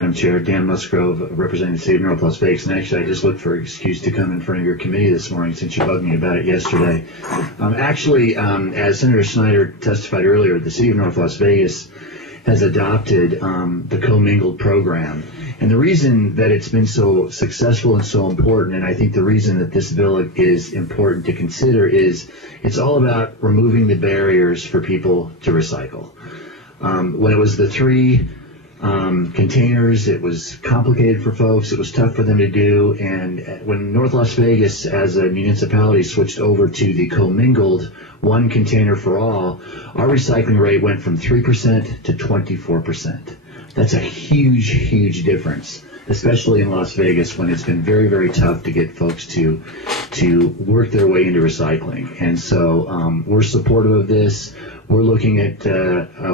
Madam Chair, Dan Musgrove, representing the City of North Las Vegas, and actually I just looked for an excuse to come in front of your committee this morning since you bugged me about it yesterday. As Senator Snyder testified earlier, the City of North Las Vegas has adopted the commingled program. And the reason that it's been so successful and so important, and I think the reason that this bill is important to consider, is it's all about removing the barriers for people to recycle. When it was the three containers, it was complicated for folks, it was tough for them to do, and when North Las Vegas as a municipality switched over to the commingled one container for all, our recycling rate went from 3% to 24%. That's a huge, huge difference, especially in Las Vegas when it's been very, very tough to get folks to work their way into recycling. And so we're supportive of this. We're looking at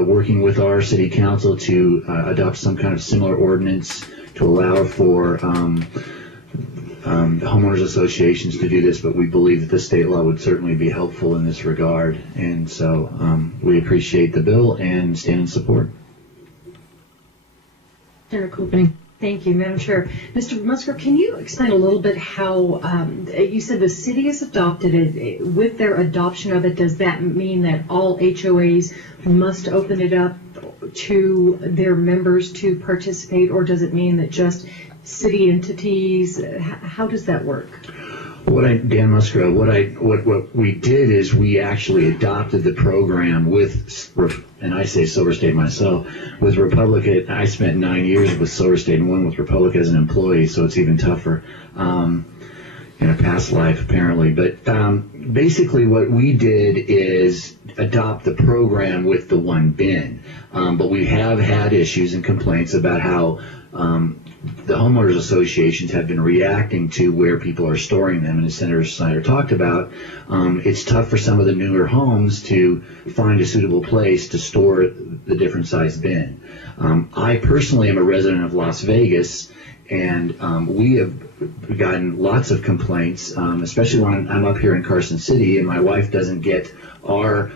working with our city council to adopt some kind of similar ordinance to allow for homeowners associations to do this, but we believe that the state law would certainly be helpful in this regard. And so we appreciate the bill and stand in support. Senator Copening. Thank you, Madam Chair. Mr. Musgrove, can you explain a little bit how you said the city has adopted it? With their adoption of it, does that mean that all HOAs must open it up to their members to participate, or does it mean that just city entities? How does that work? Dan Musgrove, what we did is we actually adopted the program with, and I say Silver State myself, with Republic. I spent 9 years with Silver State and 1 with Republic as an employee, so it's even tougher in a past life apparently. But basically what we did is adopt the program with the one bin. But we have had issues and complaints about how the homeowners associations have been reacting to where people are storing them, and as Senator Snyder talked about, it's tough for some of the newer homes to find a suitable place to store the different size bin. I personally am a resident of Las Vegas, and we have gotten lots of complaints, especially when I'm up here in Carson City and my wife doesn't get our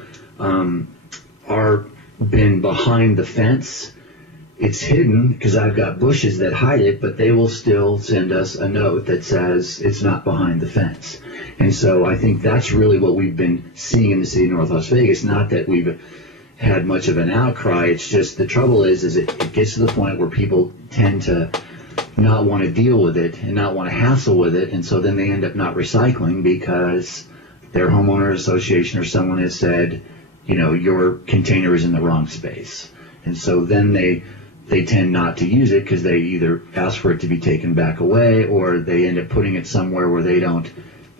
bin behind the fence. It's hidden because I've got bushes that hide it, but they will still send us a note that says it's not behind the fence. And so I think that's really what we've been seeing in the city of North Las Vegas. Not that we've had much of an outcry. It's just the trouble is it gets to the point where people tend to not want to deal with it and not want to hassle with it. And so then they end up not recycling because their homeowner association or someone has said, you know, your container is in the wrong space. And so then they tend not to use it because they either ask for it to be taken back away or they end up putting it somewhere where they don't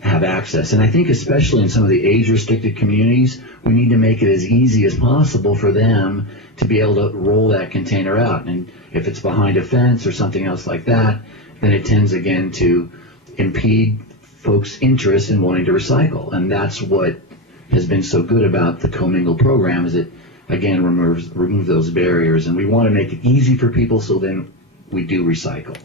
have access. And I think especially in some of the age-restricted communities, we need to make it as easy as possible for them to be able to roll that container out. And if it's behind a fence or something else like that, then it tends again to impede folks' interest in wanting to recycle. And that's what has been so good about the commingled program, is it again remove those barriers, and we want to make it easy for people so then we do recycle.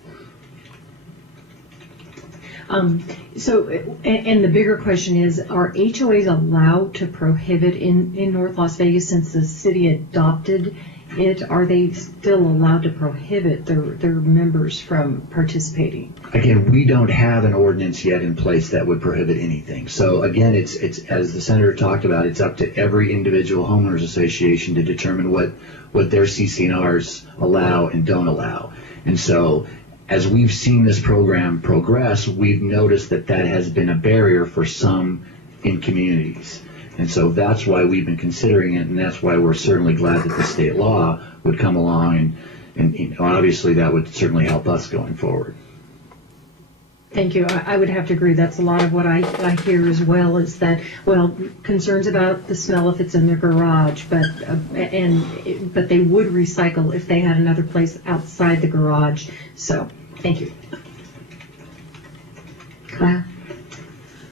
So the bigger question is, are HOAs allowed to prohibit in North Las Vegas since the city adopted it? Are they still allowed to prohibit their members from participating? Again, we don't have an ordinance yet in place that would prohibit anything. So again, it's as the senator talked about, it's up to every individual homeowners association to determine what their CC&Rs allow and don't allow. And so as we've seen this program progress, we've noticed that has been a barrier for some in communities. And so that's why we've been considering it, and that's why we're certainly glad that the state law would come along, and obviously that would certainly help us going forward. Thank you. I would have to agree. That's a lot of what I hear as well, is that, well, concerns about the smell if it's in their garage, but they would recycle if they had another place outside the garage. So, thank you. Claire?